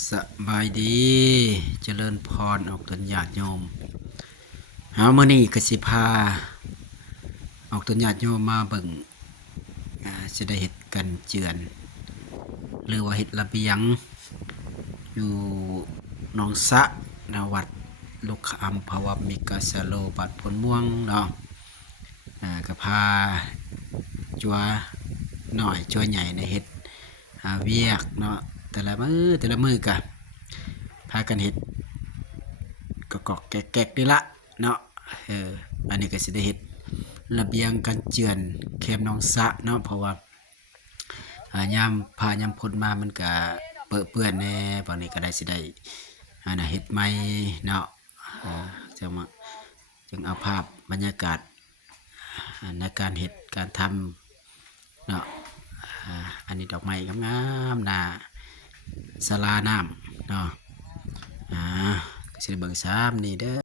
สบายดีเจริญพรออกตนญาติโยมมื้อนี้ก็สิพาออกตนญาติโยมมาเบิ่งสิได้เฮ็ดกันเจือนหรือว่าเฮ็ดระเบียงอยู่หนองสะณวัดลูกขอัมภวมิกาสโลบัดพลม่วงเนาะก็พาจัวน้อยจัวใหญ่ในเฮ็ดเวียกเนาะแต่ละมื้อก็พากันเฮ็ดกอกแก๊กๆนี่ละเนาะอันนี้ก็สิได้เฮ็ดระเบียงกันเจือนแคมหนองสะเนาะเพราะว่ายามพายามพ้นมามันก็เปื้อนแน่บัดนี้ก็ได้สิได้เฮ็ดใหม่เนาะจึงเอาภาพบรรยากาศในการเฮ็ดการทำเนาะอันนี้ดอกไม้งามๆหน้าศาลาน้ำเนาะสิได้เบิ่งซ้ำนี่เด้อ